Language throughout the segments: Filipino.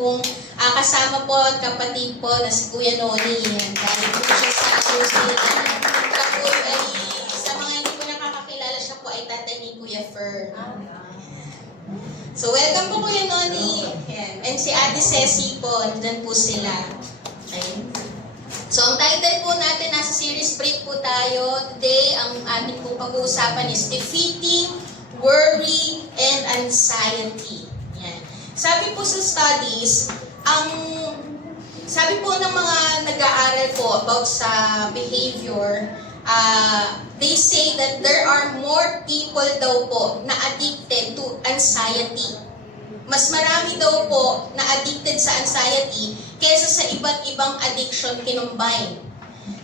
pong kasama po at kapatid po na si Kuya Noni. Yan. Dahil po siya sa Tuesday. Siya po ay, sa mga hindi po nakakakilala, siya po ay tatay ni Kuya Fer. So, welcome po Kuya Noni. Yan. And si Ate Ceci po, nandun po sila. Ayun. So, ang title po natin, nasa series break po tayo. Today, ang ating po pag-uusapan is Defeating Worry and Anxiety. Yan. Sabi po sa studies, sabi po ng mga nag-aaral po about sa behavior, they say that there are more people daw po na addicted to anxiety. Mas marami daw po na addicted sa anxiety kaysa sa iba't ibang addiction kinumbine.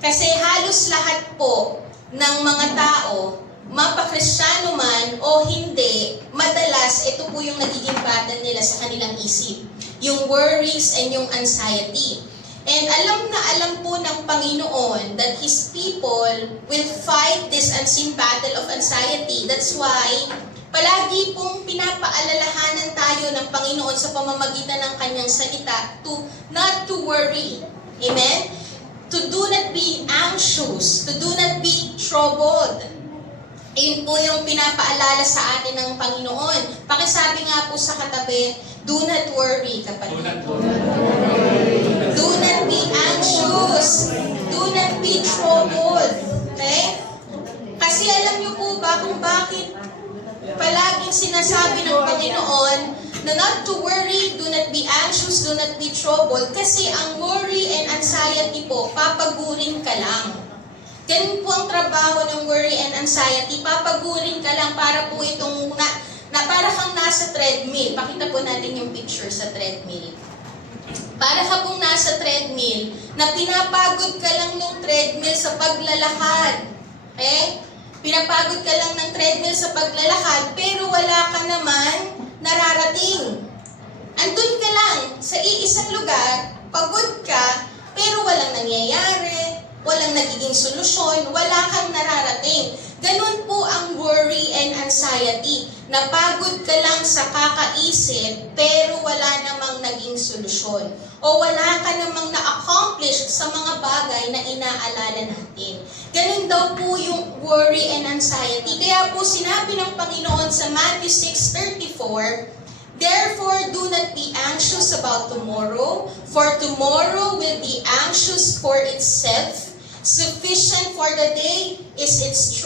Kasi halos lahat po ng mga tao, mapakristyano man o hindi, madalas ito po yung nagiging battle nila sa kanilang isip. Yung worries and yung anxiety. And alam na alam po ng Panginoon that His people will fight this unseen battle of anxiety. That's why palagi pong pinapaalalahanan tayo ng Panginoon sa pamamagitan ng Kanyang salita to not to worry. Amen? To do not be anxious. To do not be troubled. Ayun po yung pinapaalala sa atin ng Panginoon. Pakisabi nga po sa katabi, do not worry, kapatid. Do not be anxious. Do not be troubled. Okay? Kasi alam niyo po ba kung bakit palaging sinasabi ng Panginoon na not to worry, do not be anxious, do not be troubled. Kasi ang worry and anxiety po, papagurin ka lang. Ganun po ang trabaho ng worry and anxiety. Papagurin ka lang para po itong, para kang nasa treadmill. Pakita po natin yung picture sa treadmill. Para ka pong nasa treadmill, na pinapagod ka lang ng treadmill sa paglalakad. Okay? Pinapagod ka lang ng treadmill sa paglalakad, pero wala ka naman nararating. Andun ka lang sa iisang lugar, pagod ka, pero walang nangyayari, walang nagiging solusyon, wala kang nararating. Ganun po ang worry and anxiety. Napagod ka lang sa kakaisip, pero wala namang naging solusyon. O wala ka namang na-accomplish sa mga bagay na inaalala natin. Ganun daw po yung worry and anxiety. Kaya po sinabi ng Panginoon sa Matthew 6:34, therefore, do not be anxious about tomorrow, for tomorrow will be anxious for itself. Sufficient for the day is its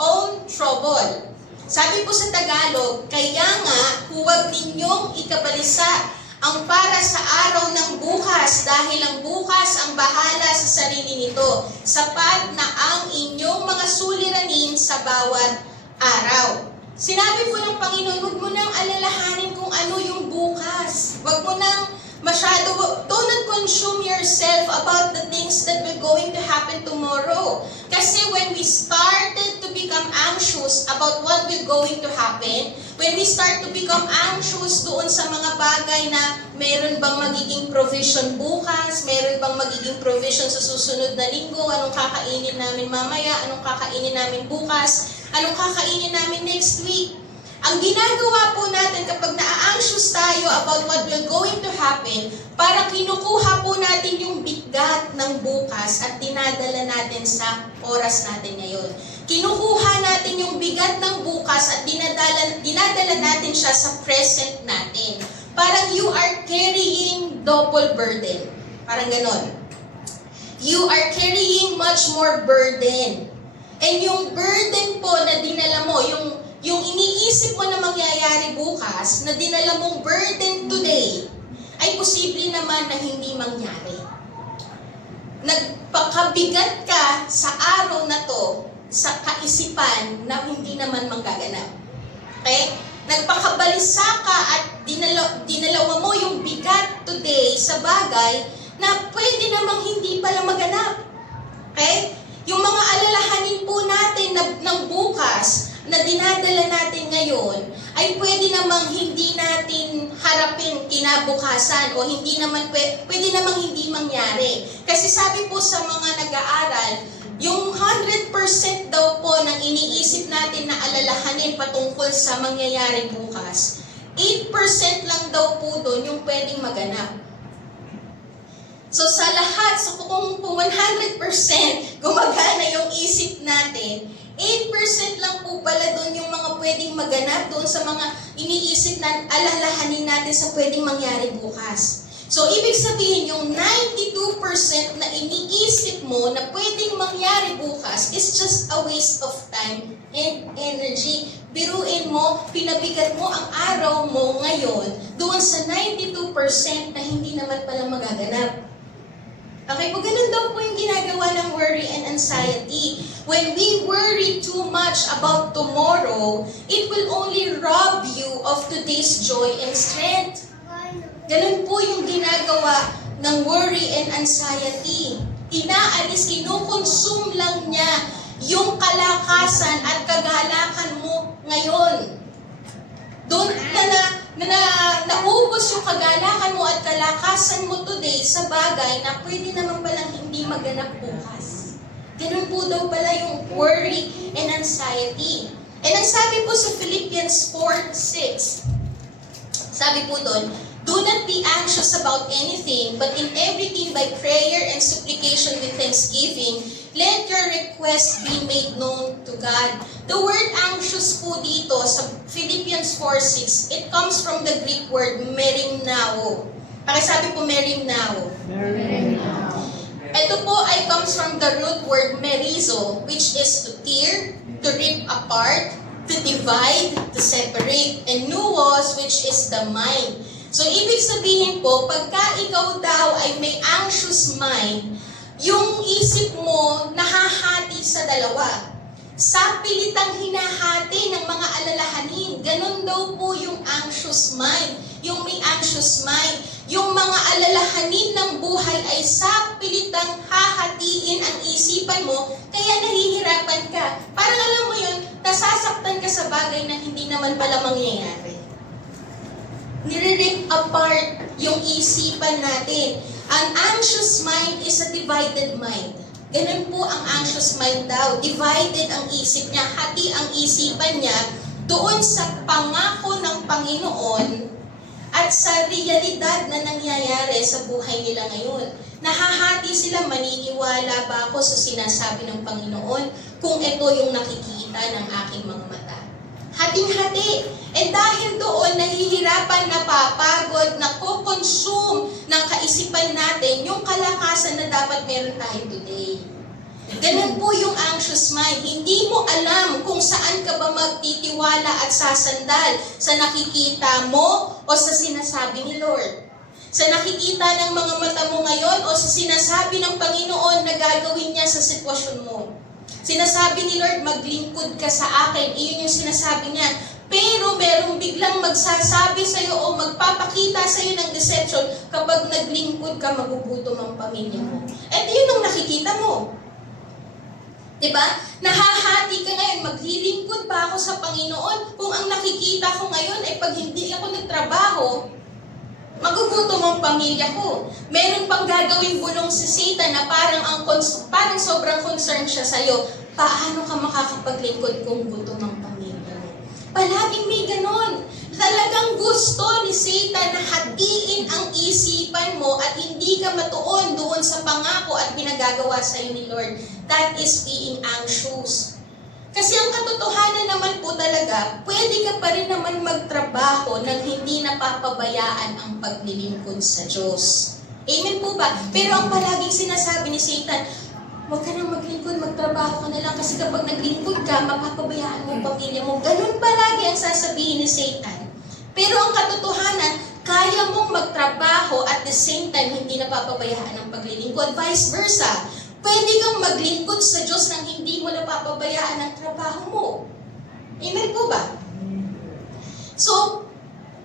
own trouble. Sabi po sa Tagalog, kaya nga huwag ninyong ikabalisa ang para sa araw ng bukas dahil ang bukas ang bahala sa sarili nito. Sapat na ang inyong mga suliranin sa bawat araw. Sinabi po ng Panginoon, huwag mo nang alalahanin kung ano yung bukas. Huwag mo nang do not consume yourself about the things that will going to happen tomorrow. Kasi when we started to become anxious about what will going to happen, when we start to become anxious doon sa mga bagay na meron bang magiging provision bukas, meron bang magiging provision sa susunod na linggo, anong kakainin namin mamaya, anong kakainin namin bukas, anong kakainin namin next week. Ang ginagawa po natin kapag na-anxious tayo about what will going to happen, para kinukuha po natin yung bigat ng bukas at dinadala natin sa oras natin ngayon. Kinukuha natin yung bigat ng bukas at dinadala natin siya sa present natin. Parang you are carrying double burden. Parang ganon. You are carrying much more burden. And yung burden po na dinala mo, yung iniisip mo na mangyayari bukas, na dinala mong burden today, ay posible naman na hindi mangyari. Nagpakabigat ka sa araw na to, sa kaisipan na hindi naman manggaganap. Okay? Nagpakabalisa ka at dinalawa mo yung bigat today sa bagay na pwede namang hindi pala maganap. Okay? Yung mga alalahanin po natin ng bukas, na dinadala natin ngayon ay pwede namang hindi natin harapin kinabukasan o hindi naman pwede namang hindi mangyari. Kasi sabi po sa mga nag-aaral, yung 100% daw po ng iniisip natin na alalahanin patungkol sa mangyayari bukas 8% lang daw po doon yung pwedeng maganap. So sa lahat, so kung 100% gumagana yung isip natin, 8% lang po pala doon yung mga pwedeng maganap doon sa mga iniisip na alalahanin natin sa pwedeng mangyari bukas. So, ibig sabihin, yung 92% na iniisip mo na pwedeng mangyari bukas is just a waste of time and energy. Biruin mo, pinabigat mo ang araw mo ngayon doon sa 92% na hindi naman pala magaganap. Okay po, ganun daw po yung ginagawa ng worry and anxiety. When we worry too much about tomorrow, it will only rob you of today's joy and strength. Ganun po yung ginagawa ng worry and anxiety. Inaalis, kinukonsume lang niya yung kalakasan at kagalakan mo ngayon. Doon naubos yung kagalakan mo at kalakasan mo today sa bagay na pwede naman palang hindi maganap bukas. Ganun po daw pala yung worry and anxiety. And ang sabi po sa Philippians 4:6, sabi po doon, do not be anxious about anything, but in everything by prayer and supplication with thanksgiving, let your request be made known to God. The word anxious po dito sa Philippians 4:6, it comes from the Greek word merimnao. Pakisabi po merimnao. Ito po ay comes from the root word merizo, which is to tear, to rip apart, to divide, to separate, and nuos, which is the mind. So, ibig sabihin po, pagka ikaw daw ay may anxious mind, yung isip mo nahahati sa dalawa. Sa pilitang hinahati ng mga alalahanin, ganun daw po yung anxious mind. Yung may anxious mind, yung mga alalahanin ng buhay ay sa pilitang hahatiin ang isipan mo, kaya nahihirapan ka. Parang alam mo yun, nasasaktan ka sa bagay na hindi naman pala mangyayari. Nire-rip apart yung isipan natin. An anxious mind is a divided mind. Ganun po ang anxious mind daw. Divided ang isip niya, hati ang isipan niya doon sa pangako ng Panginoon at sa realidad na nangyayari sa buhay nila ngayon. Nahahati sila, maniniwala ba ako sa sinasabi ng Panginoon kung ito yung nakikita ng aking mga mata? Hating-hati. And dahil doon, nahihirapan, napapagod, nakokonsume ng kaisipan natin yung kalakasan na dapat meron tayo today. Ganun po yung anxious mind. Hindi mo alam kung saan ka ba magtitiwala at sasandal, sa nakikita mo o sa sinasabi ni Lord. Sa nakikita ng mga mata mo ngayon o sa sinasabi ng Panginoon na gagawin niya sa sitwasyon mo. Sinasabi ni Lord, maglingkod ka sa akin. Iyon yung sinasabi niya. Pero merong biglang magsasabi sa iyo o magpapakita sa iyo ng deception, kapag naglingkod ka, magugutom ang pamilya mo. At yun ang nakikita mo. Diba? Nahahati ka ngayon, maglilingkod ba ako sa Panginoon? Kung ang nakikita ko ngayon ay pag hindi ako nagtrabaho, magugutom ang pamilya ko. Meron pang gagawing bulong si Satan na parang sobrang concerned siya sa'yo. Paano ka makakapaglingkod kung gutom ang pamilya mo? Palaging may ganon. Talagang gusto ni Satan na hatiin ang isipan mo at hindi ka matuon doon sa pangako at pinagagawa sa'yo ni Lord. That is being anxious. Kasi ang katotohanan naman po talaga, pwede ka pa rin naman magtrabaho nang hindi napapabayaan ang paglilingkod sa Diyos. Amen po ba? Pero ang palaging sinasabi ni Satan, huwag ka nang maglingkod, magtrabaho ka na lang kasi kapag naglingkod ka, mapapabayaan mo ang pamilya mo. Ganun palagi ang sasabihin ni Satan. Pero ang katotohanan, kaya mong magtrabaho at the same time hindi napapabayaan ang paglilingkod. Vice versa. Pwede kang maglingkod sa Diyos nang hindi mo napapabayaan ang trabaho mo. Amen po ba? So,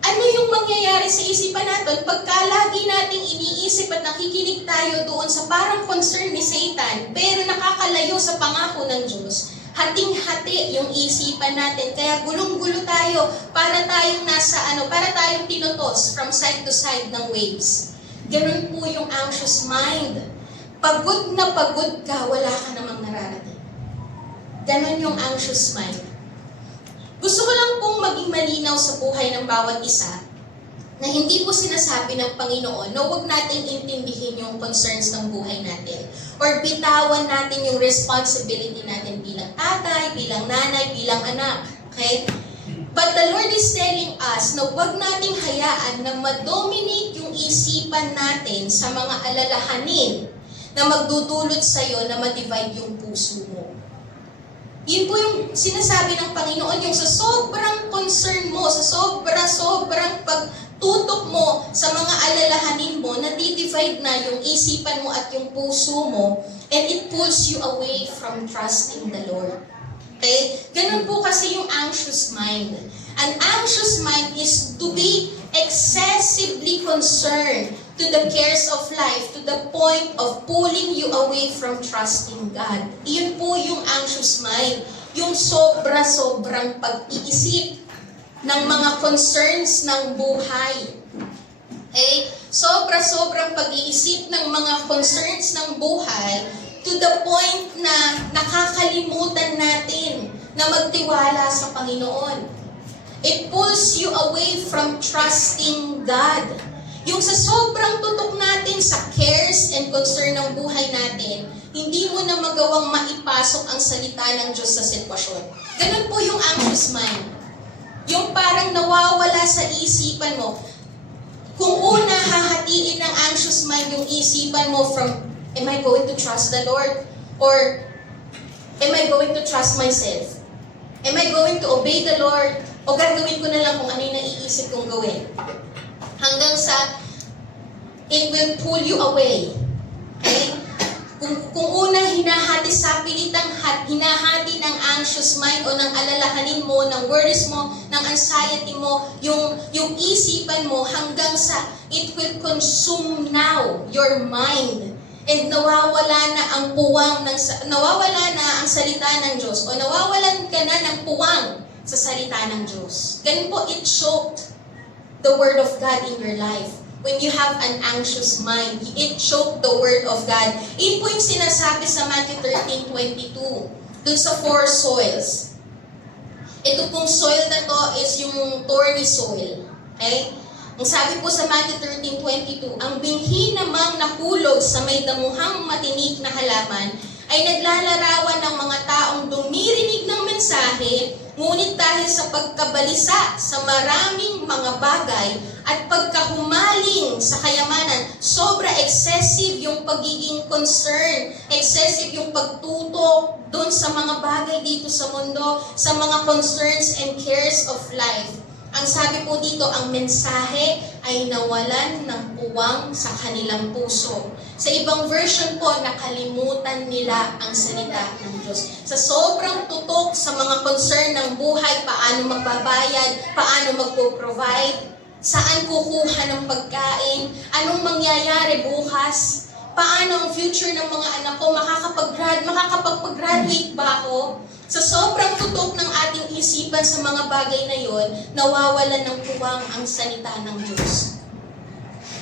ano yung mangyayari sa isipan natin pagka lagi nating iniisip at nakikinig tayo doon sa parang concern ni Satan, pero nakakalayo sa pangako ng Diyos? Hating-hati yung isipan natin, kaya gulong-gulo tayo, para tayong tinutos from side to side ng waves. Ganun po yung anxious mind. Pagod na pagod ka, wala ka namang nararating. Ganon yung anxious mind. Gusto ko lang pong maging malinaw sa buhay ng bawat isa na hindi po sinasabi ng Panginoon na huwag natin intindihin yung concerns ng buhay natin or bitawan natin yung responsibility natin bilang tatay, bilang nanay, bilang anak. Okay? But the Lord is telling us na huwag nating hayaan na ma-dominate yung isipan natin sa mga alalahanin na magdudulot sa'yo na ma-divide yung puso mo. Yun po yung sinasabi ng Panginoon, yung sa sobrang concern mo, sa sobrang pagtutok mo sa mga alalahanin mo, nadi-divide na yung isipan mo at yung puso mo, and it pulls you away from trusting the Lord. Okay? Ganun po kasi yung anxious mind. An anxious mind is to be excessively concerned to the cares of life, to the point of pulling you away from trusting God. Iyon po yung anxious mind. Yung sobrang pag-iisip ng mga concerns ng buhay. Okay? Sobrang pag-iisip ng mga concerns ng buhay to the point na nakakalimutan natin na magtiwala sa Panginoon. It pulls you away from trusting God. Yung sa sobrang tutok natin sa cares and concern ng buhay natin, hindi mo na magawang maipasok ang salita ng Diyos sa sitwasyon. Ganun po yung anxious mind. Yung parang nawawala sa isipan mo. Kung una hahatiin ng anxious mind yung isipan mo from, am I going to trust the Lord? Or, am I going to trust myself? Am I going to obey the Lord? O gagawin ko na lang kung ano yung naiisip kong gawin? Hanggang sa, it will pull you away. Okay? Kung una hinahati sa pilitang hinahati ng anxious mind o ng alalahanin mo, ng worries mo, ng anxiety mo, yung isipan mo hanggang sa it will consume now your mind. And nawawala na ang salita ng Diyos o nawawalan ka na ng puwang sa salita ng Diyos. Ganun po, it choked the Word of God in your life. When you have an anxious mind, it choked the Word of God. Yun po yung sinasabi sa Matthew 13:22, dun sa 4 soils. Ito pong soil na to is yung thorny soil. Okay? Ang sabi po sa Matthew 13:22, ang binhi namang nahulog sa may damuhang matinik na halaman ay naglalarawan ng mga taong dumirinig ng mensahe, ngunit dahil sa pagkabalisa sa maraming mga bagay at pagkahumaling sa kayamanan, sobra excessive yung pagiging concern, excessive yung pagtutok doon sa mga bagay dito sa mundo, sa mga concerns and cares of life. Ang sabi po dito, ang mensahe ay nawalan ng puwang sa kanilang puso. Sa ibang version po, nakalimutan nila ang salita ng Diyos. Sa sobrang tutok sa mga concern ng buhay, paano magbabayad, paano magpo-provide, saan kukuha ng pagkain, anong mangyayari bukas, paano ang future ng mga anak ko, makakapag-graduate ba ako? Sa sobrang tutok ng ating isipan sa mga bagay na yon, nawawalan ng puwang ang salita ng Diyos.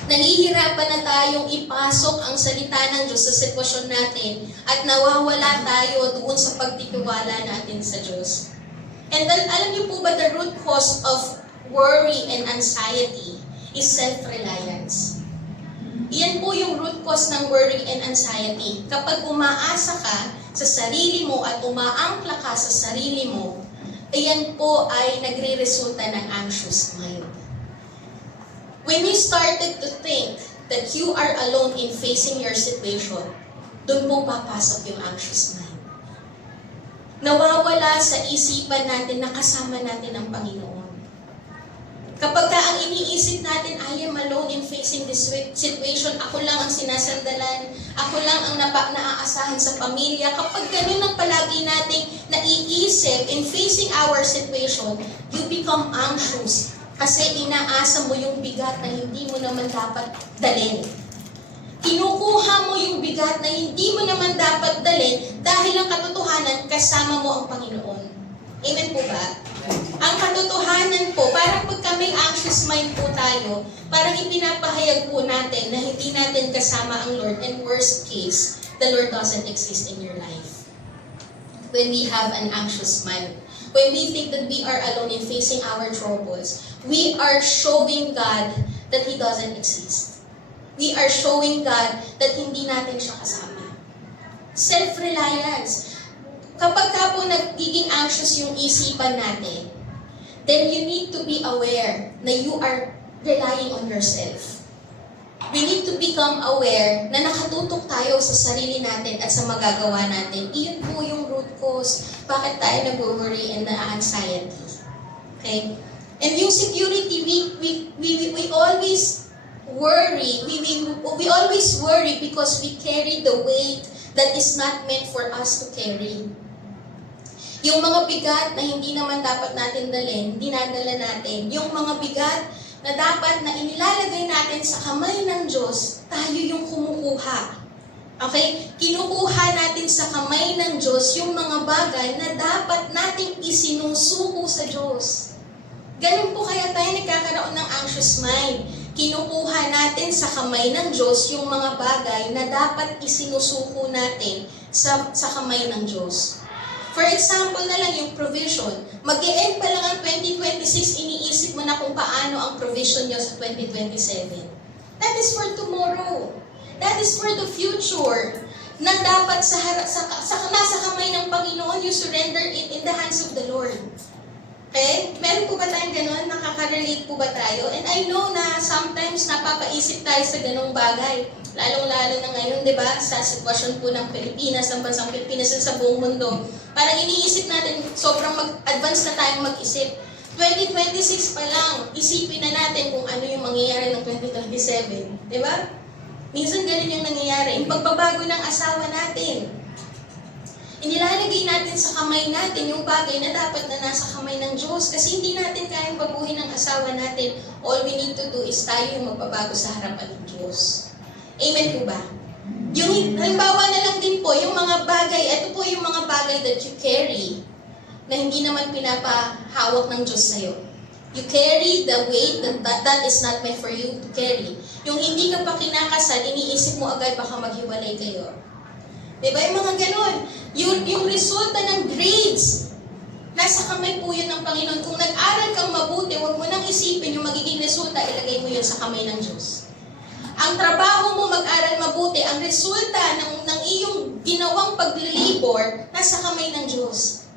Nahihirapan na tayong ipasok ang salita ng Diyos sa sitwasyon natin at nawawala tayo doon sa pagtitiwala natin sa Diyos. And then, alam niyo po ba, the root cause of worry and anxiety is self-reliance. Iyan po yung root cause ng worry and anxiety. Kapag umaasa ka sa sarili mo at umaangkla ka sa sarili mo, iyan po ay nagre-resulta ng anxious mind. When you started to think that you are alone in facing your situation, doon po papasok yung anxious mind. Nawawala sa isipan natin na kasama natin ang Panginoon. Kapag ang iniisip natin, I am alone in facing this situation, ako lang ang sinasandalan, ako lang ang naaasahan sa pamilya, kapag ganun ang palagi nating naiisip in facing our situation, you become anxious kasi inaasa mo yung bigat na hindi mo naman dapat dalhin. Kinukuha mo yung bigat na hindi mo naman dapat dalhin dahil ang katotohanan, kasama mo ang Panginoon. Amen po ba? Ang katotohanan po, parang pagka may anxious mind po tayo, parang ipinapahayag po natin na hindi natin kasama ang Lord, and worst case, the Lord doesn't exist in your life. When we have an anxious mind. when we think that we are alone in facing our troubles, we are showing God that He doesn't exist. We are showing God that hindi natin siya kasama. Self-reliance. Kapag ka po nagiging anxious yung isipan natin, then you need to be aware na you are relying on yourself. We need to become aware na nakatutok tayo sa sarili natin at sa magagawa natin. Iyon po yung root cause. Bakit tayo nag-worry and na-anxiety? Okay? And yung security, we always worry. We always worry because we carry the weight that is not meant for us to carry. Yung mga bigat na hindi naman dapat natin dalhin, dinadala natin. Yung mga bigat na dapat na inilalagay natin sa kamay ng Diyos, tayo yung kumukuha. Okay? Kinukuha natin sa kamay ng Diyos yung mga bagay na dapat nating isinusuko sa Diyos. Ganun po kaya tayo nagkakaroon ng anxious mind. Kinukuha natin sa kamay ng Diyos yung mga bagay na dapat isinusuko natin sa kamay ng Diyos. For example na lang yung provision. Mag-e-end pa lang ang 2026, iniisip mo na kung paano ang provision nyo sa 2027. That is for tomorrow. That is for the future. Na dapat nasa kamay ng Panginoon, you surrender it in the hands of the Lord. Okay? Meron po ba tayong gano'n? Nakaka-relate po ba tayo? And I know na sometimes napapaisip tayo sa ganong bagay. Lalong-lalo na ngayon, di ba, sa sitwasyon po ng Pilipinas, ng bansang Pilipinas, sa buong mundo. Parang iniisip natin, sobrang advance na tayong mag-isip. 2026 pa lang, isipin na natin kung ano yung mangyayari ng 2027. Di ba? Minsan ganun yung nangyayari. Yung pagbabago ng asawa natin. Inilalagay natin sa kamay natin yung bagay na dapat na nasa kamay ng Diyos. Kasi hindi natin kayang baguhin ang asawa natin. All we need to do is tayo yung magbabago sa harapan ng Diyos. Amen po ba? Yung halimbawa na lang din po, yung mga bagay, ito po yung mga bagay that you carry na hindi naman pinapahawak ng Diyos sa'yo. You carry the weight that is not meant for you to carry. Yung hindi ka pa kinakasal, iniisip mo agad baka maghiwalay kayo. Diba? Yung mga ganon. Yung resulta ng grades, nasa kamay po yun ng Panginoon. Kung nag-aral kang mabuti, huwag mo nang isipin yung magiging resulta, ilagay mo yun sa kamay ng Diyos. Ang trabaho mo mag-aral mabuti, ang resulta ng iyong ginawang paglilibor, nasa kamay ng Diyos.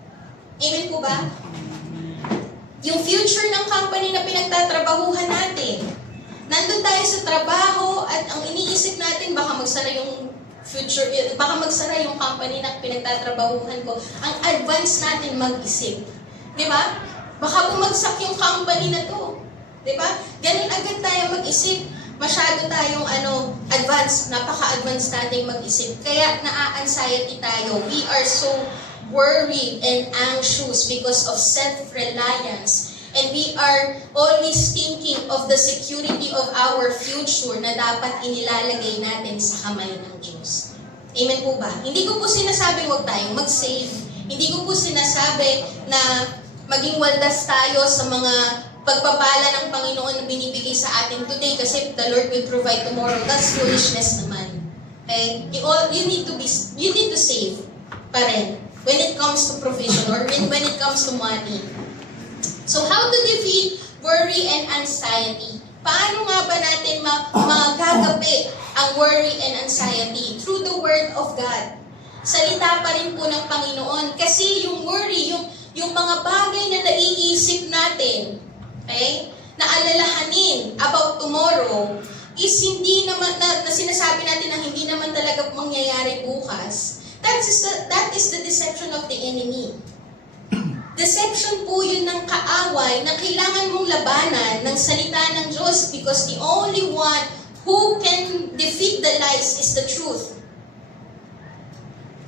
Amen po ba? Yung future ng company na pinagtatrabahuhan natin, nandun tayo sa trabaho at ang iniisip natin, baka magsara yung future, baka magsara yung company na pinagtatrabahuhan ko. Ang advance natin mag-isip. Di ba? Baka bumagsak yung company na to. Di ba? Ganun agad tayo mag-isip. Masyado tayong advance, napaka-advance nating mag-isip. Kaya na-anxiety tayo. We are so worried and anxious because of self-reliance. And we are always thinking of the security of our future na dapat inilalagay natin sa kamay ng Diyos. Amen po ba? Hindi ko po sinasabing huwag tayong mag-save. Hindi ko po sinasabi na maging waldas tayo sa mga pagpapala ng Panginoon na binibigay sa atin today kasi the Lord will provide tomorrow. That's foolishness naman. Okay? You need to save pa rin when it comes to provision or when it comes to money. So how to defeat worry and anxiety? Paano nga ba natin magagabi ang worry and anxiety? Through the Word of God. Salita pa rin po ng Panginoon. Kasi yung worry, yung mga bagay na naiisip natin, okay, na alalahanin about tomorrow, is hindi naman, na sinasabi natin na hindi naman talaga mangyayari bukas. That is the deception of the enemy. Deception po yun ng kaaway na kailangan mong labanan ng salita ng Diyos because the only one who can defeat the lies is the truth.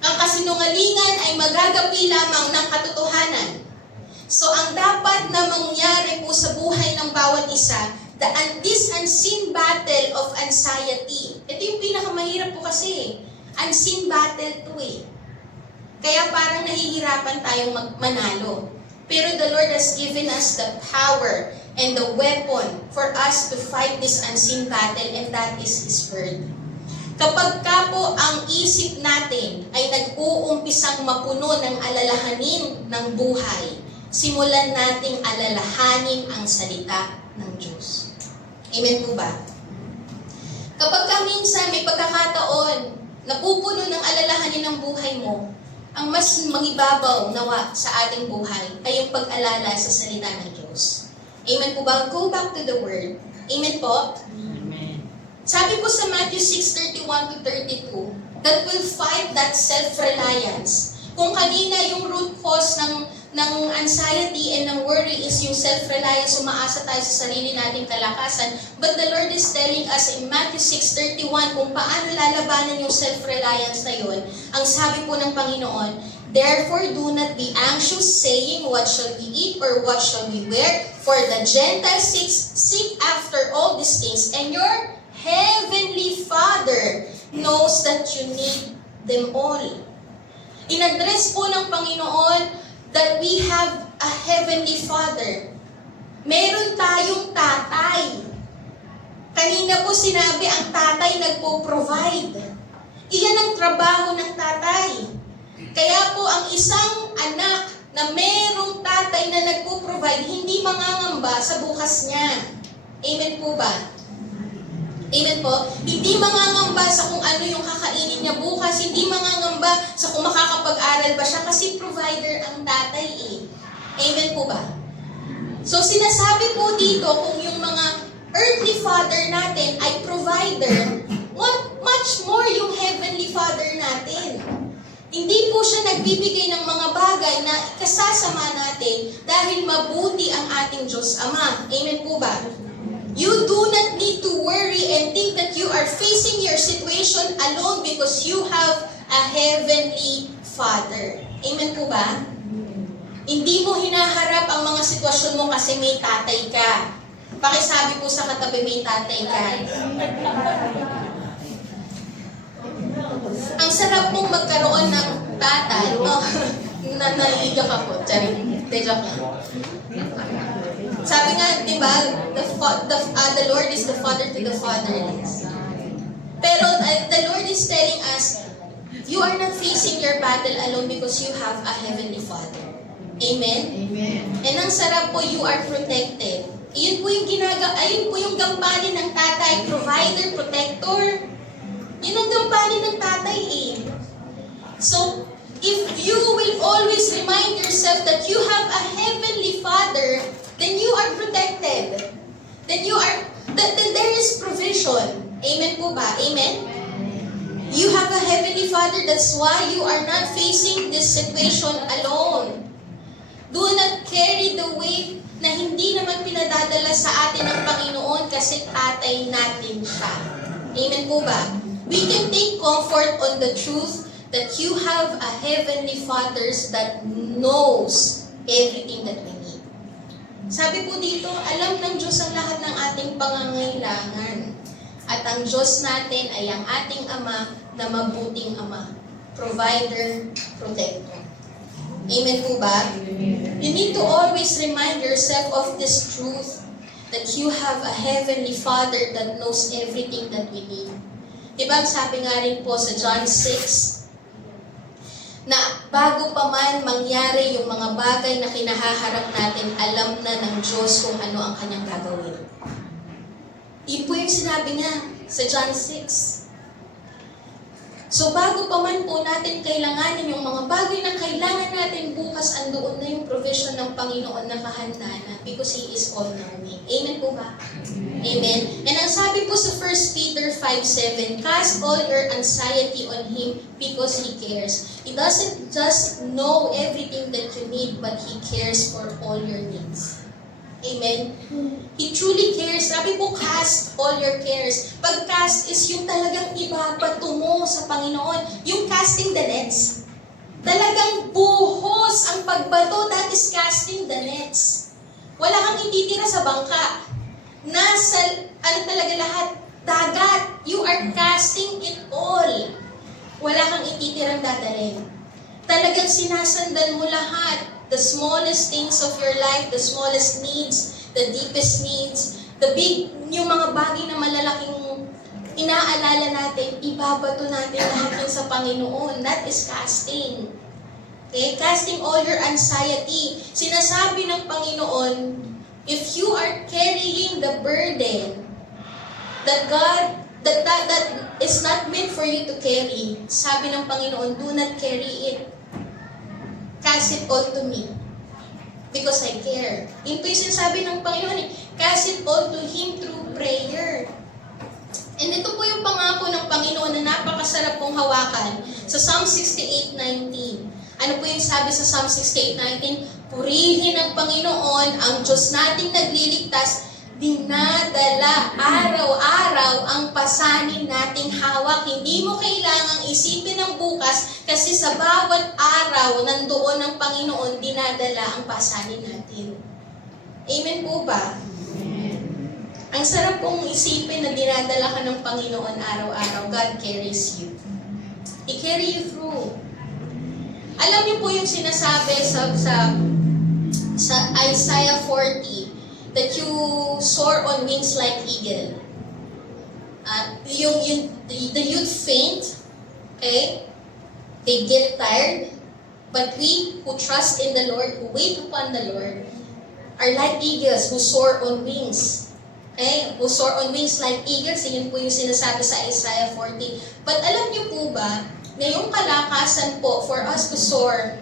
Ang kasinungalingan ay magagapi lamang ng katotohanan. So ang dapat na mangyari po sa buhay ng bawat isa, this unseen battle of anxiety. Ito yung pinakamahirap po kasi. Unseen battle to eh. Kaya parang nahihirapan tayong manalo. Pero the Lord has given us the power and the weapon for us to fight this unseen battle, and that is His Word. Kapag ka po ang isip natin ay nag-uumpisang mapuno ng alalahanin ng buhay, simulan nating alalahanin ang salita ng Diyos. Amen po ba? Kapag minsan may pagkakataon, napupuno ng alalahanin ng buhay mo, ang mas mangibabaw nawa sa ating buhay ay yung pag-alala sa salita ng Diyos. Amen po ba? Go back to the Word. Amen po? Amen. Sabi po sa Matthew 6:31-32, that will fight that self-reliance. Kung kanina yung root cause ng anxiety and ng worry is yung self-reliance, umaasa tayo sa sarili nating kalakasan. But the Lord is telling us in Matthew 6:31 kung paano lalabanan yung self-reliance na yun. Ang sabi po ng Panginoon, therefore do not be anxious, saying, what shall we eat or what shall we wear? For the Gentiles seek after all these things, and your heavenly Father knows that you need them all. In-address po ng Panginoon that we have a heavenly Father. Meron tayong tatay. Kanina po sinabi, ang tatay nagpo-provide. Iyan ang trabaho ng tatay. Kaya po ang isang anak na merong tatay na nagpo-provide, hindi mangangamba sa bukas niya. Amen po ba? Amen po? Hindi mangangamba sa kung ano yung kakainin niya bukas, hindi mangangamba sa kung makakapag-aral ba siya kasi provider ang tatay eh. Amen po ba? So sinasabi po dito kung yung mga earthly father natin ay provider, much more yung heavenly father natin. Hindi po siya nagbibigay ng mga bagay na kasasama natin dahil mabuti ang ating Diyos Ama. Amen po ba? You do not need to worry and think that you are facing your situation alone because you have a heavenly Father. Amen po ba? Hindi mo hinaharap ang mga sitwasyon mo kasi may tatay ka. Pakisabi po sa katabi, may tatay ka. Ang sarap mong magkaroon ng tatay. Oh, naiiyak ako. Joke lang. Sabi nga, di ba, the Lord is the Father to the fatherless. Pero the Lord is telling us, you are not facing your battle alone because you have a heavenly Father. Amen? Amen. And ang sarap po, you are protected. Ayun po yung gampanin ng tatay, provider, protector. Yun ang gampanin ng tatay eh. So, if you will always remind yourself that you have a heavenly Father, then you are protected. Then there is provision. Amen po ba? Amen? You have a heavenly Father, that's why you are not facing this situation alone. Do not carry the weight na hindi naman pinadadala sa atin ng Panginoon kasi tatay natin siya. Amen po ba? We can take comfort on the truth that you have a heavenly Father that knows everything that we need. Sabi po dito, alam ng Diyos ang lahat ng ating pangangailangan. At ang Diyos natin ay ang ating Ama na mabuting Ama. Provider, protector. Amen po ba? You need to always remind yourself of this truth that you have a heavenly Father that knows everything that we need. Diba sabi nga rin po sa John 6, na bago pa man mangyari yung mga bagay na kinahaharap natin, alam na ng Diyos kung ano ang kanyang gagawin. Yun po yung sinabi niya sa John 6. So bago pa man po natin kailanganin yung mga bagay na kailangan natin bukas, andoon na yung provision ng Panginoon na kahanda na because He is all-knowing. Amen po ba? Amen. And ang sabi po sa 1 Peter 5:7, cast all your anxiety on Him because He cares. He doesn't just know everything that you need, but He cares for all your needs. Amen? He truly cares. Sabi po, cast all your cares. Pag cast is yung talagang ibabato mo sa Panginoon. Yung casting the nets. Talagang buhos ang pagbato, that is casting the nets. Wala kang ititira sa bangka. Nasa, talaga lahat? Dagat. You are casting it all. Wala kang ititirang dadalhin. Talagang sinasandan mo lahat. The smallest things of your life, the smallest needs, the deepest needs, the big, yung mga bagay na malalaking inaalala natin, ibabato natin lahat yun sa Panginoon. That is casting. Okay? Casting all your anxiety. Sinasabi ng Panginoon, if you are carrying the burden that God, that is not meant for you to carry, sabi ng Panginoon, do not carry it. Cast it all to me. Because I care. Yun po yung sinasabi ng Panginoon, cast it all to Him through prayer. And ito po yung pangako ng Panginoon na napakasarap pong hawakan sa Psalm 68:19. Ano po yung sabi sa Psalm 68:19? Purihin ang Panginoon, ang Diyos nating nagliligtas, dinadala araw-araw ang pasanin nating hawak. Hindi mo kailangang isipin ang bukas kasi sa bawat araw nandoon ang Panginoon, dinadala ang pasanin natin. Amen po ba? Ang sarap pong isipin na dinadala ka ng Panginoon araw-araw. God carries you. He carry you through. Alam niyo po yung sinasabi sa Isaiah 40 that you soar on wings like eagle. The youth faint, okay? They get tired. But we who trust in the Lord, who wait upon the Lord, are like eagles who soar on wings. Okay? Who soar on wings like eagles. Yun po yung sinasabi sa Isaiah 40. But alam niyo po ba, na yung kalakasan po for us to soar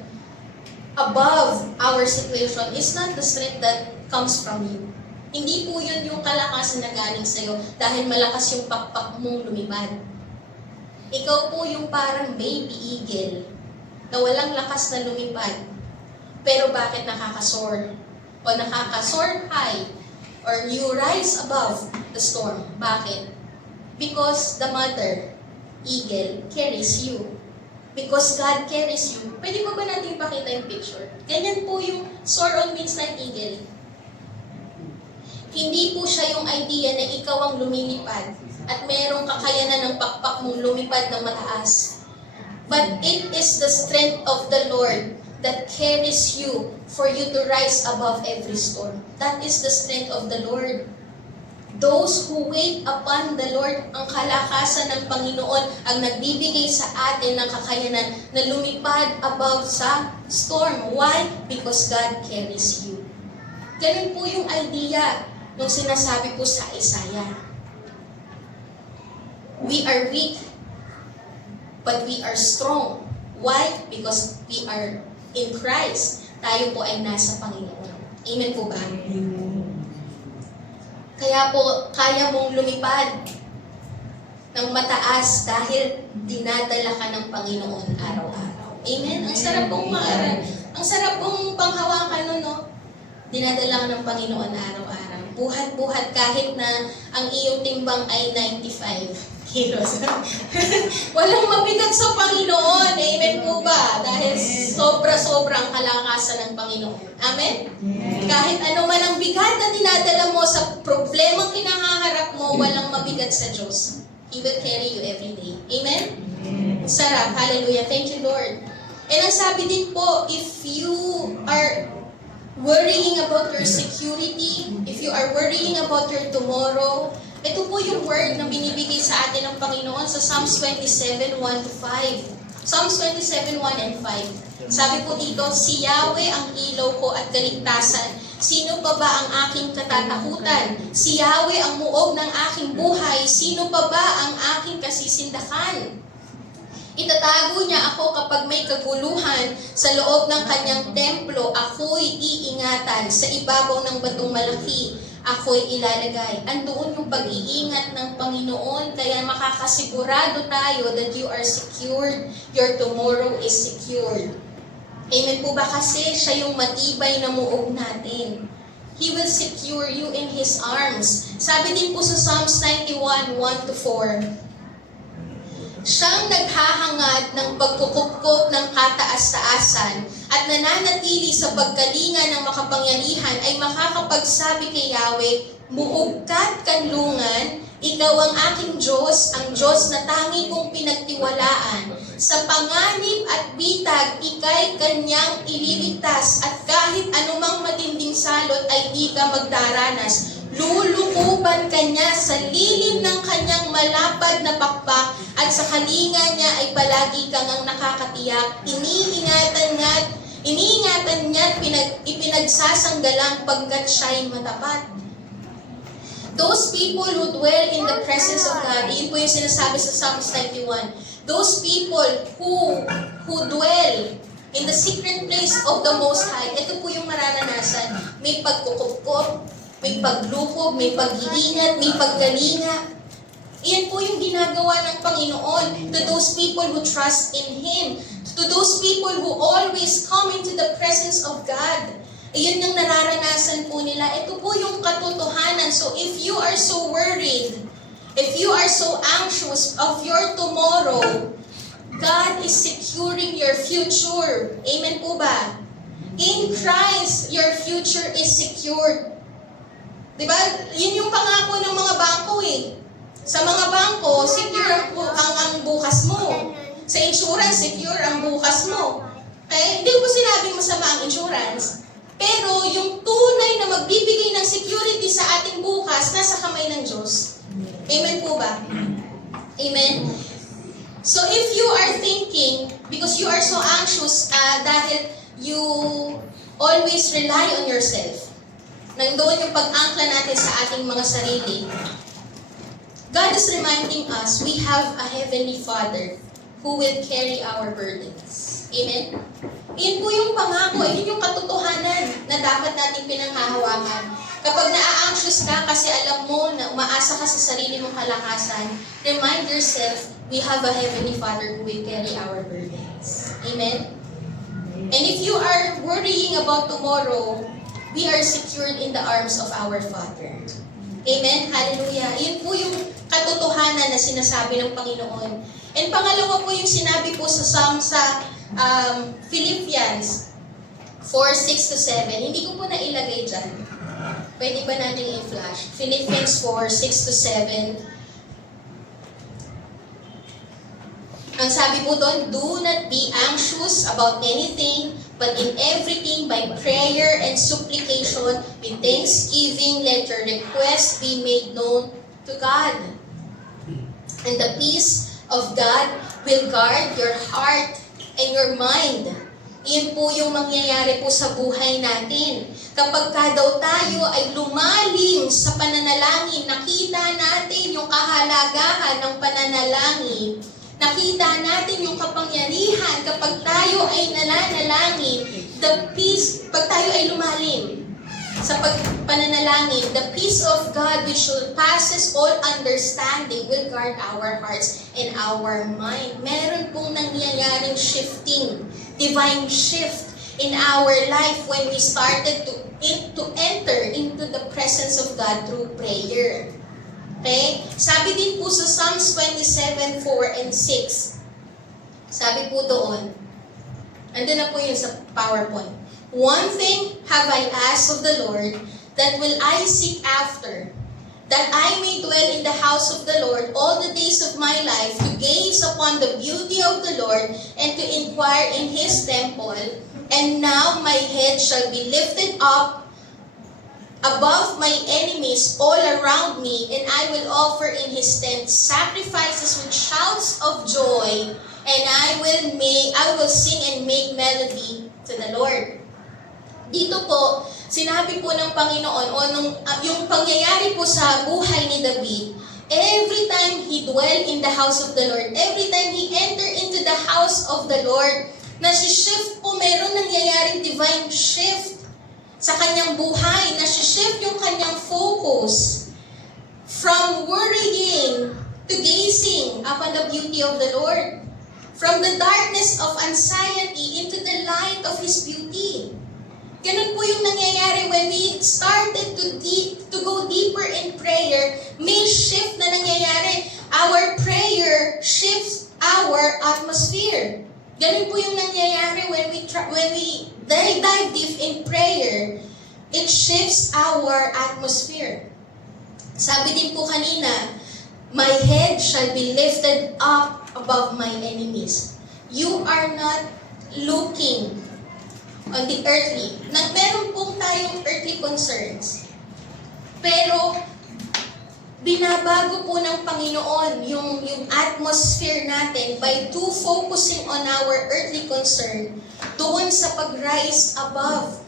above our situation is not the strength that comes from you. Hindi po yun yung kalakasan na galing sa'yo dahil malakas yung pakpak mong lumipad. Ikaw po yung parang baby eagle na walang lakas na lumipad. Pero bakit nakakasoar? O nakakasoar high or you rise above the storm. Bakit? Because the mother eagle carries you. Because God carries you. Pwede mo ba natin ipakita yung picture? Ganyan po yung soar on wings like eagle. Hindi po siya yung idea na ikaw ang lumilipad at merong kakayanan ng pakpak mong lumipad ng mataas. But it is the strength of the Lord that carries you for you to rise above every storm. That is the strength of the Lord. Those who wait upon the Lord, ang kalakasan ng Panginoon, ang nagbibigay sa atin ng kakayanan na lumipad above sa storm. Why? Because God carries you. Ganun po yung idea nung sinasabi po sa Isaiah. We are weak, but we are strong. Why? Because we are in Christ. Tayo po ay nasa Panginoon. Amen po ba? Kaya po, kaya mong lumipad ng mataas dahil dinadala ka ng Panginoon araw-araw. Amen? Ang sarap pong ang sarap pong panghawakan nun, no? Dinadala ka ng Panginoon araw-araw. Buhat-buhat kahit na ang iyong timbang ay 95 kilos. Walang mabigat sa Panginoon. Amen po ba? Dahil sobra-sobra ang kalakasan ng Panginoon. Amen? Kahit ano man ang bigat na dinadala mo sa problemang kinahaharap mo, walang mabigat sa Diyos. He will carry you every day. Amen? Sarap. Hallelujah. Thank you, Lord. And ang sabi din po, if you are worrying about your security, if you are worrying about your tomorrow, ito po yung word na binibigay sa atin ng Panginoon sa Psalms 27:1-5. Psalms 27:1 and 5. Sabi po dito, si Yahweh ang ilaw ko at kaligtasan. Sino pa ba ang aking katatakutan? Si Yahweh ang muog ng aking buhay. Sino pa ba ang aking kasisindakan? Itatago niya ako kapag may kaguluhan sa loob ng kanyang templo. Ako'y iingatan sa ibabaw ng batong malaki. Ako'y ilalagay. Andoon yung pag-iingat ng Panginoon, kaya makakasigurado tayo that you are secured, your tomorrow is secured. Amen po ba? Kasi siya yung matibay na muog natin. He will secure you in His arms. Sabi din po sa Psalms 91:1-4, siyang naghahangad ng pagkukupkop ng kataas-taasan at nananatili sa pagkalinga ng makapangyarihan ay makakapagsabi kay Yahweh, muog ka't kanlungan, ikaw ang aking Diyos, ang Diyos na tangi kong pinagtiwalaan. Sa panganib at bitag, ika'y kanyang ililigtas at kahit anumang matinding salot ay di ka magdaranas. Lulukuban kanya sa lilim ng kanyang malapad na pakpak at sa kalinga niya ay palagi lagi kang ang nakakatiyak, iniingatan niya at ipinagsasanggalang pagkat siya'y matapat. Those people who dwell in the presence of God, yun po yung sinasabi sa Psalms 91. Those people who dwell in the secret place of the Most High, ito po yung mararanasan. May pagkukupkop, may paglukob, may pag-iingat, may paggalinga. Iyan po yung ginagawa ng Panginoon to those people who trust in Him, to those people who always come into the presence of God. Iyon yung nararanasan po nila. Ito po yung katotohanan. So if you are so worried, if you are so anxious of your tomorrow, God is securing your future. Amen po ba? In Christ, your future is secured. Diba? Yun yung pangako ng mga bangko eh. Sa mga bangko, secure ang bukas mo. Sa insurance, secure ang bukas mo. Okay? Hindi ko sinabing masama ang insurance. Pero yung tunay na magbibigay ng security sa ating bukas, nasa kamay ng Diyos. Amen po ba? Amen? So if you are thinking, because you are so anxious dahil you always rely on yourself, nandoon yung pag-angkla natin sa ating mga sarili, God is reminding us we have a Heavenly Father who will carry our burdens. Amen? Iyan po yung pangako, yun yung katotohanan na dapat nating pinanghahawakan. Kapag na-anxious ka kasi alam mo na umaasa ka sa sarili mong kalakasan, remind yourself, we have a Heavenly Father who will carry our burdens. Amen? And if you are worrying about tomorrow, we are secured in the arms of our Father. Amen? Hallelujah. Yun po yung katotohanan na sinasabi ng Panginoon. And pangalawa po yung sinabi po sa Philippians 4:6-7. Hindi ko po nailagay dyan. Pwede ba natin i-flash? Philippians 4:6-7. Ang sabi po doon, do not be anxious about anything, but in everything by prayer and supplication, with thanksgiving, let your requests be made known to God. And the peace of God will guard your heart and your mind. Iyon po yung mangyayari po sa buhay natin. Kapag daw tayo ay lumalim sa pananalangin, nakita natin yung kahalagahan ng pananalangin, nakita natin yung kapangyarihan kapag tayo ay nananalangin, the peace, pag tayo ay lumalim sa pananalangin, the peace of God which surpasses all understanding will guard our hearts and our mind. Meron pong nangyayaring shifting, divine shift in our life when we started to enter into the presence of God through prayer. Okay? Sabi din po sa Psalms 27:4 and 6. Sabi po doon, andun na po yun sa PowerPoint. One thing have I asked of the Lord, that will I seek after, that I may dwell in the house of the Lord all the days of my life, to gaze upon the beauty of the Lord, and to inquire in His temple. And now my head shall be lifted up above my enemies all around me, and I will offer in His tent sacrifices with shouts of joy, and I will sing and make melody to the Lord. Dito po, sinabi po ng Panginoon, yung pangyayari po sa buhay ni David, every time he dwell in the house of the Lord, every time he enter into the house of the Lord, nasi-shift po, meron nangyayaring divine shift sa kanyang buhay, nasi-shift yung kanyang focus from worrying to gazing upon the beauty of the Lord, from the darkness of anxiety into the light of His beauty. Ganun po yung nangyayari when we started to go deeper in prayer, may shift na nangyayari. Our prayer shifts our atmosphere. Ganun po yung nangyayari when we dive deep in prayer. It shifts our atmosphere. Sabi din po kanina, my head shall be lifted up above my enemies. You are not looking on the earthly. Meron pong tayong earthly concerns. Pero, binabago po ng Panginoon yung atmosphere natin by focusing on our earthly concern doon sa pag-rise above.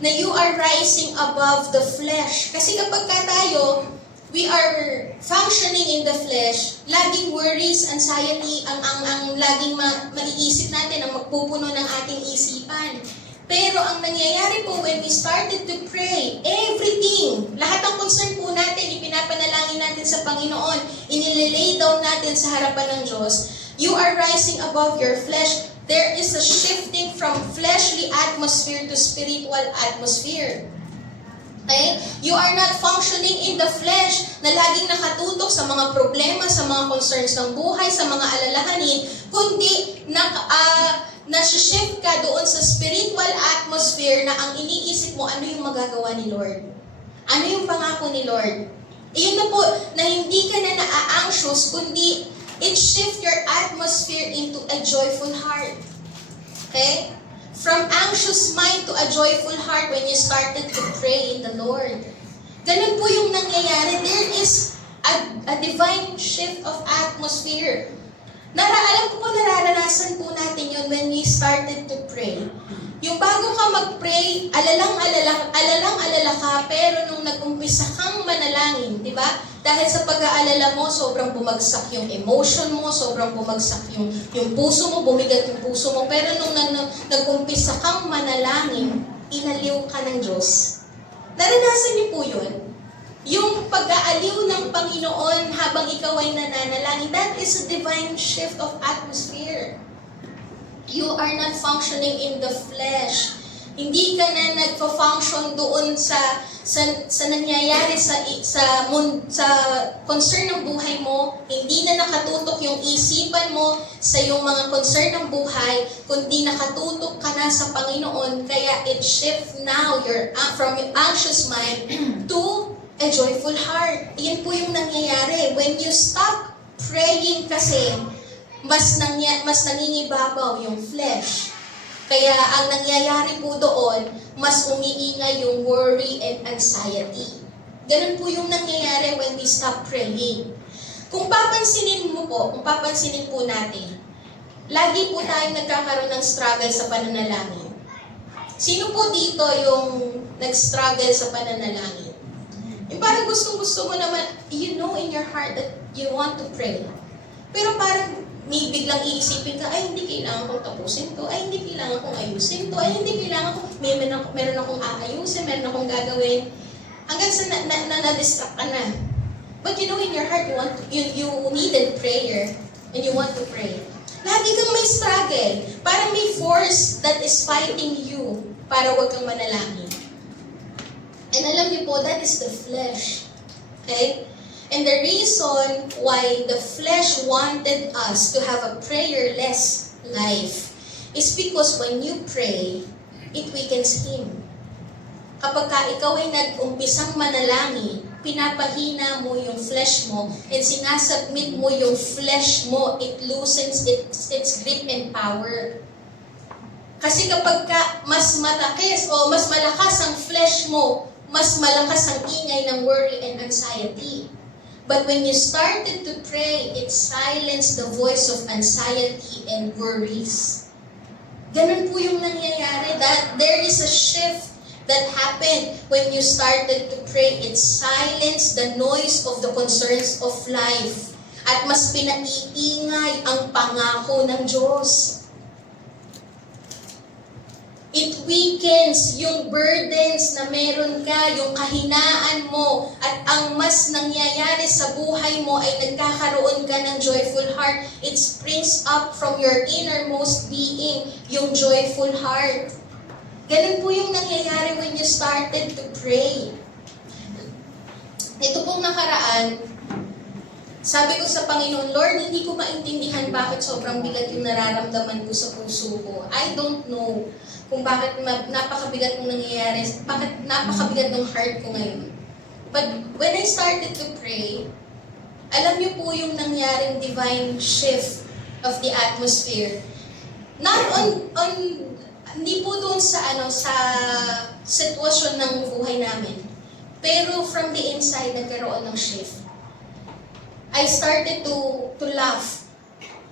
Na you are rising above the flesh. Kasi kapag tayo, we are functioning in the flesh, laging worries, anxiety, ang laging maiisip natin, ang magpupuno ng ating isipan. Pero ang nangyayari po when we started to pray, everything, lahat ng concern po natin, ipinapanalangin natin sa Panginoon, inililay down natin sa harapan ng Diyos, you are rising above your flesh. There is a shifting from fleshly atmosphere to spiritual atmosphere. Okay? You are not functioning in the flesh na laging nakatutok sa mga problema, sa mga concerns ng buhay, sa mga alalahanin, kundi nasa-shift ka doon sa spiritual atmosphere na ang iniisip mo, ano yung magagawa ni Lord? Ano yung pangako ni Lord? Iyon na po, na hindi ka na na-anxious, kundi it shift your atmosphere into a joyful heart. Okay? From anxious mind to a joyful heart when you started to pray in the Lord. Ganun po yung nangyayari. There is a divine shift of atmosphere. Alam ko po, nararanasan po natin yun when we started to pray. Yung bago ka mag-pray, alalang-alala ka, pero nung nag-umpisa kang manalangin, di ba? Dahil sa pag-aalala mo, sobrang bumagsak yung emotion mo, sobrang bumagsak yung puso mo, bumigat yung puso mo. Pero nung nag-umpisa kang manalangin, inaliw ka ng Diyos. Naranasan niyo po yun? Yung pag-aaliw ng Panginoon habang ikaw ay nananalangin, that is a divine shift of atmosphere. You are not functioning in the flesh. Hindi ka na nagpa-function doon sa nangyayari sa concern ng buhay mo. Hindi na nakatutok yung isipan mo sa yung mga concern ng buhay, kundi nakatutok ka na sa Panginoon. Kaya it shift now from your anxious mind to a joyful heart. Yan po yung nangyayari. When you stop praying kasi, mas nangingibabaw yung flesh. Kaya ang nangyayari po doon, mas umiingay yung worry and anxiety. Ganun po yung nangyayari when we stop praying. Kung papansinin po natin, lagi po tayong nagkakaroon ng struggle sa pananalangin. Sino po dito yung nag-struggle sa pananalangin? Yung parang gustong-gusto mo naman, you know in your heart that you want to pray. Pero parang may biglang iisipin ka, ay hindi kailangan kong tapusin to, ay hindi kailangan kong ayusin to, ay hindi kailangan kong, meron akong aayusin, meron akong gagawin. Hanggang sa na-distract ka na. But you know in your heart, you needed prayer, and you want to pray. Lagi kang may struggle. Parang may force that is fighting you para wag kang manalangin. And alam niyo po, that is the flesh. Okay? And the reason why the flesh wanted us to have a prayerless life is because when you pray, it weakens Him. Kapag ikaw ay nag-umpisang manalangin, pinapahina mo yung flesh mo and sinasubmit mo yung flesh mo, it loosens its grip and power. Kasi kapag mas matakis o mas malakas ang flesh mo, mas malakas ang ingay ng worry and anxiety. But when you started to pray, it silenced the voice of anxiety and worries. Ganun po yung nangyayari. That there is a shift that happened when you started to pray. It silenced the noise of the concerns of life. At mas pinaiingay ang pangako ng Diyos. It weakens yung burdens na meron ka, yung kahinaan mo, at ang mas nangyayari sa buhay mo ay nagkakaroon ka ng joyful heart. It springs up from your innermost being, yung joyful heart. Ganun po yung nangyayari when you started to pray. Ito pong nakaraan, sabi ko sa Panginoon, Lord, hindi ko maintindihan bakit sobrang bigat yung nararamdaman ko sa puso ko. I don't know kung bakit napakabigat ng nangyayari, bakit napakabigat ng heart ko ngayon. But when I started to pray, alam niyo po yung nangyaring divine shift of the atmosphere. Not hindi po doon sa sitwasyon ng buhay namin. Pero from the inside, nagkaroon ng shift. I started to laugh.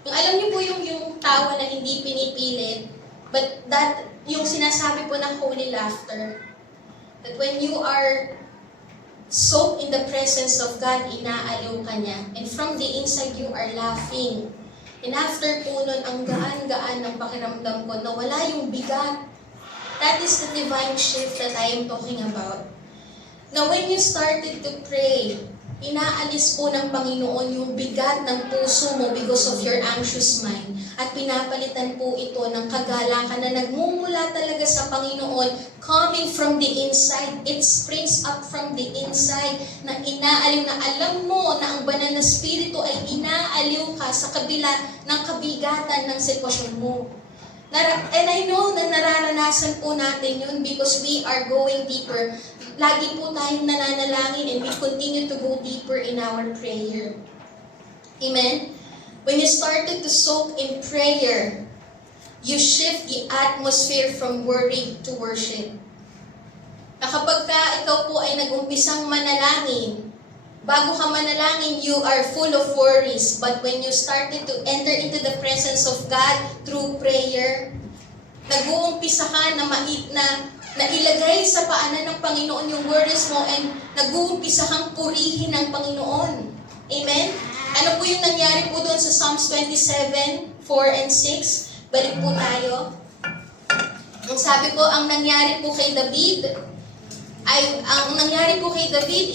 Alam niyo po yung tawa na hindi pinipilit, but that, yung sinasabi po ng holy laughter, that when you are soaked in the presence of God, inaaliw ka niya. And from the inside, you are laughing. And after po nun, ang gaan-gaan ng pakiramdam ko na wala yung bigat. That is the divine shift that I am talking about. Now, when you started to pray, inaalis po ng Panginoon yung bigat ng puso mo because of your anxious mind. At pinapalitan po ito ng kagalakan na nagmumula talaga sa Panginoon, coming from the inside. It springs up from the inside, na inaaliw, na alam mo na ang banal na spirito ay inaaliw ka sa kabila ng kabigatan ng sitwasyon mo. And I know na nararanasan po natin yun because we are going deeper. Lagi po tayong nananalangin and we continue to go deeper in our prayer. Amen? When you started to soak in prayer, you shift the atmosphere from worry to worship. Na kapag ikaw po ay nag-umpisang manalangin, bago ka manalangin, you are full of worries. But when you started to enter into the presence of God through prayer, nag-uumpisa ka na ilagay sa paanan ng Panginoon yung worries mo and nag-uumpisa kang purihin ng Panginoon. Amen? Ano po yung nangyari po doon sa Psalms 27, 4 and 6? Balik po tayo. Ang sabi po, ang nangyari po kay David,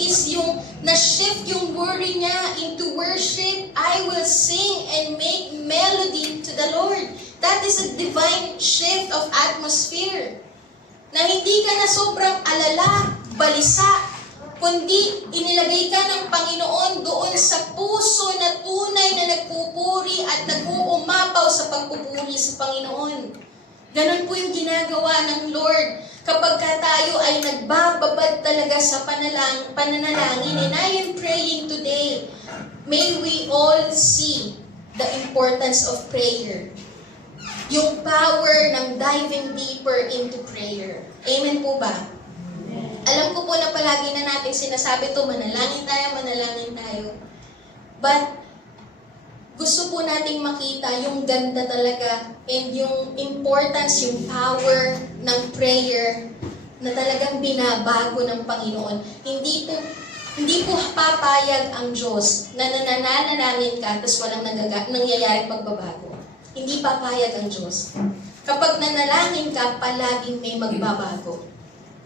is yung na-shift yung worry niya into worship. I will sing and make melody to the Lord. That is a divine shift of atmosphere. Na hindi ka na sobrang alala, balisa, kundi inilagay ka ng Panginoon doon sa puso na tunay na nagpupuri at nag-uumapaw sa pagpupuri sa Panginoon. Ganon po yung ginagawa ng Lord kapag tayo ay nagbababad talaga sa pananalangin. And I am praying today, may we all see the importance of prayer. Yung power ng diving deeper into prayer. Amen po ba? Alam ko po na palagi na natin sinasabi ito, manalangin tayo. But, gusto po nating makita yung ganda talaga and yung importance, yung power ng prayer na talagang binabago ng Panginoon. Hindi po papayag ang Diyos na nananalangin ka tapos walang nangyayaring pagbabago. Hindi papayag ang Diyos. Kapag nanalangin ka, palaging may magbabago.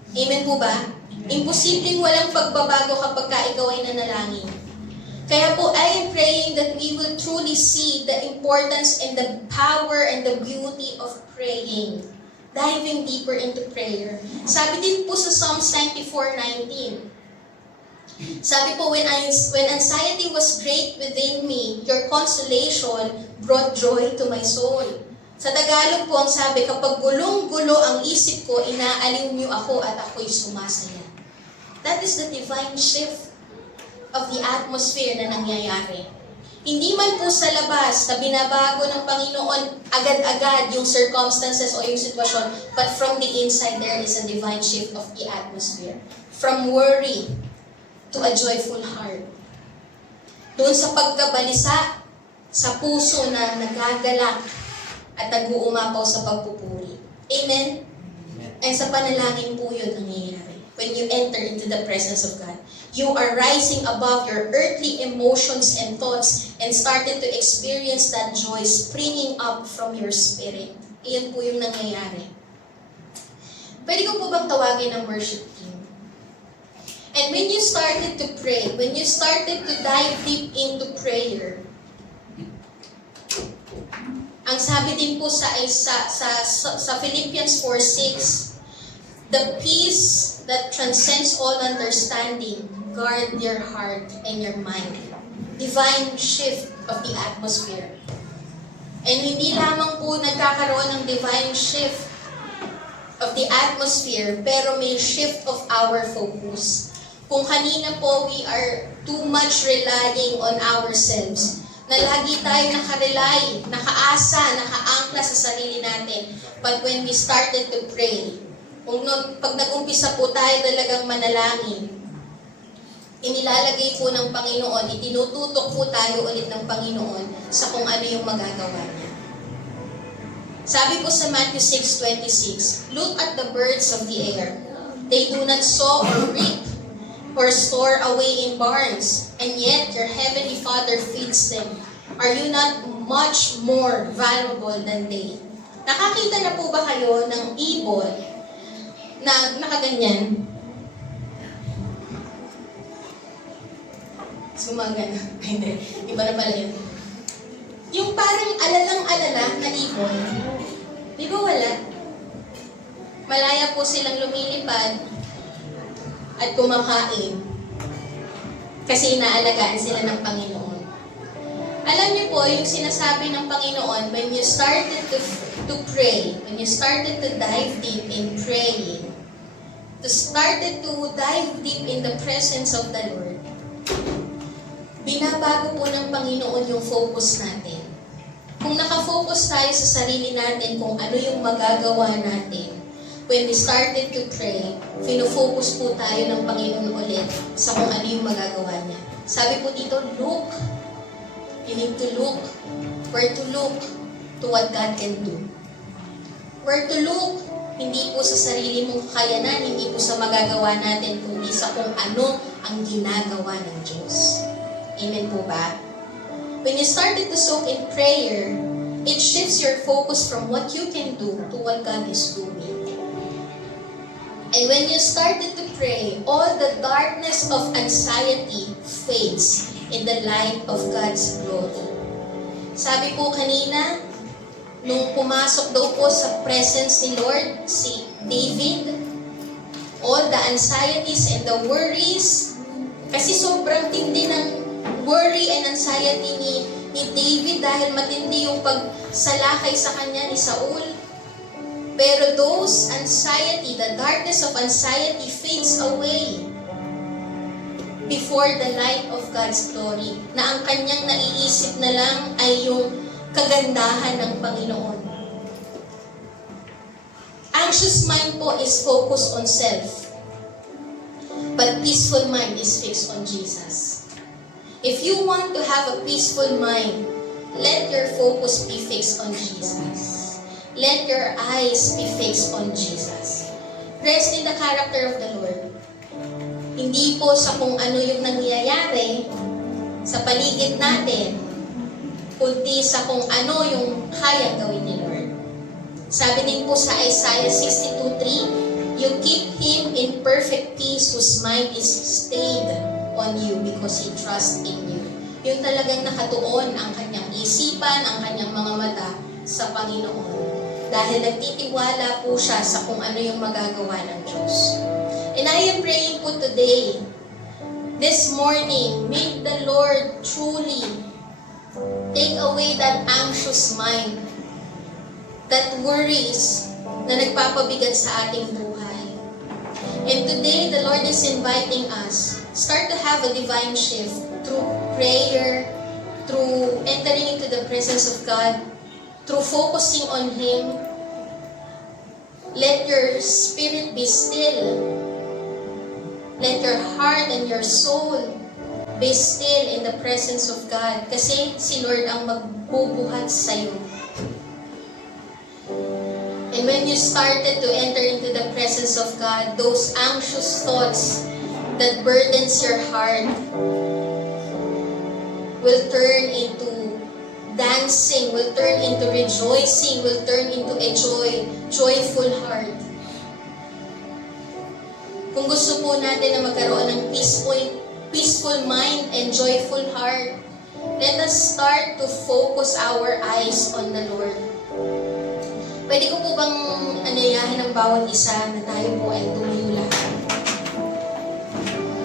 Amen po ba? Imposibleng walang pagbabago kapag ikaw ay nanalangin. Kaya po, I am praying that we will truly see the importance and the power and the beauty of praying. Diving deeper into prayer. Sabi din po sa Psalms 94:19. Sabi po, when anxiety was great within me, your consolation brought joy to my soul. Sa Tagalog po ang sabi, kapag gulong-gulo ang isip ko, inaaliw niyo ako at ako'y sumasaya. That is the divine shift of the atmosphere na nangyayari. Hindi man po sa labas na binabago ng Panginoon agad-agad yung circumstances o yung sitwasyon, but from the inside there is a divine shift of the atmosphere. From worry to a joyful heart. Doon sa pagkabalisa, sa puso na nagagalak at nag-uumapaw sa pagpupuri. Amen? And sa panalangin po yun nangyayari. When you enter into the presence of God, you are rising above your earthly emotions and thoughts and started to experience that joy springing up from your spirit. Iyan po yung nangyayari. Pwede ko po bang tawagin ang worship team? And when you started to pray, when you started to dive deep into prayer, ang sabi din po sa Philippians 4:6, the peace that transcends all understanding, guard your heart and your mind. Divine shift of the atmosphere. And hindi lamang po nagkakaroon ng divine shift of the atmosphere, pero may shift of our focus. Kung kanina po we are too much relying on ourselves, na lagi tayo nakarely, nakaasa, nakaangkla sa sarili natin. But when we started to pray, pag nag-umpisa po tayo talagang manalangin, inilalagay po ng Panginoon, itinututok po tayo ulit ng Panginoon sa kung ano yung magagawa niya. Sabi po sa Matthew 6:26, "Look at the birds of the air. They do not sow or reap or store away in barns, and yet your heavenly Father feeds them. Are you not much more valuable than they?" Nakakita na po ba kayo ng ibon na nakaganyan? Sumagana. Hindi. Iba na pala yun. Yung parang alalang-alala na ibon, di ba wala? Malaya po silang lumilipad at kumakain kasi inaalagaan sila ng Panginoon. Alam niyo po, yung sinasabi ng Panginoon, when you started to pray, when you started to dive deep in praying, started to dive deep in the presence of the Lord, binabago po ng Panginoon yung focus natin. Kung nakafocus tayo sa sarili natin kung ano yung magagawa natin, when we started to pray, fino-focus po tayo ng Panginoon ulit sa kung ano yung magagawa niya. Sabi po dito, look. You need to look. Where to look? To what God can do. Where to look? Hindi po sa sarili mong kakayanan, hindi po sa magagawa natin, kundi sa kung ano ang ginagawa ng Diyos. Amen po ba? When you started to soak in prayer, it shifts your focus from what you can do to what God is doing. And when you started to pray, all the darkness of anxiety fades in the light of God's glory. Sabi po kanina, nung pumasok daw po sa presence ni Lord, si David, all the anxieties and the worries, kasi sobrang tindi ng worry and anxiety ni David dahil matindi yung pagsalakay sa kanya ni Saul. Pero those anxiety, the darkness of anxiety fades away before the light of God's glory. Na ang kanyang naiisip na lang ay yung kagandahan ng Panginoon. Anxious mind po is focused on self. But peaceful mind is fixed on Jesus. If you want to have a peaceful mind, let your focus be fixed on Jesus. Let your eyes be fixed on Jesus. Rest in the character of the Lord. Hindi po sa kung ano yung nangyayari sa paligid natin, kundi sa kung ano yung kaya gawin ni Lord. Sabi din po sa Isaiah 62:3, "You keep him in perfect peace whose mind is stayed on you because he trusts in you." Yung talagang nakatuon ang kanyang isipan, ang kanyang mga mata sa Panginoon. Dahil nagtitiwala po siya sa kung ano yung magagawa ng Diyos. And I am praying po today, this morning, may the Lord truly take away that anxious mind, that worries na nagpapabigat sa ating buhay. And today, the Lord is inviting us, start to have a divine shift through prayer, through entering into the presence of God, through focusing on Him. Let your spirit be still. Let your heart and your soul be still in the presence of God. Kasi si Lord ang magbubuhat sa'yo. And when you started to enter into the presence of God, those anxious thoughts that burdens your heart will turn into dancing, will turn into rejoicing, will turn into a joyful heart. Kung gusto po natin na magkaroon ng peaceful mind and joyful heart, let us start to focus our eyes on the Lord. Pwede ko po bang anayahin ng bawat isa na tayo po ay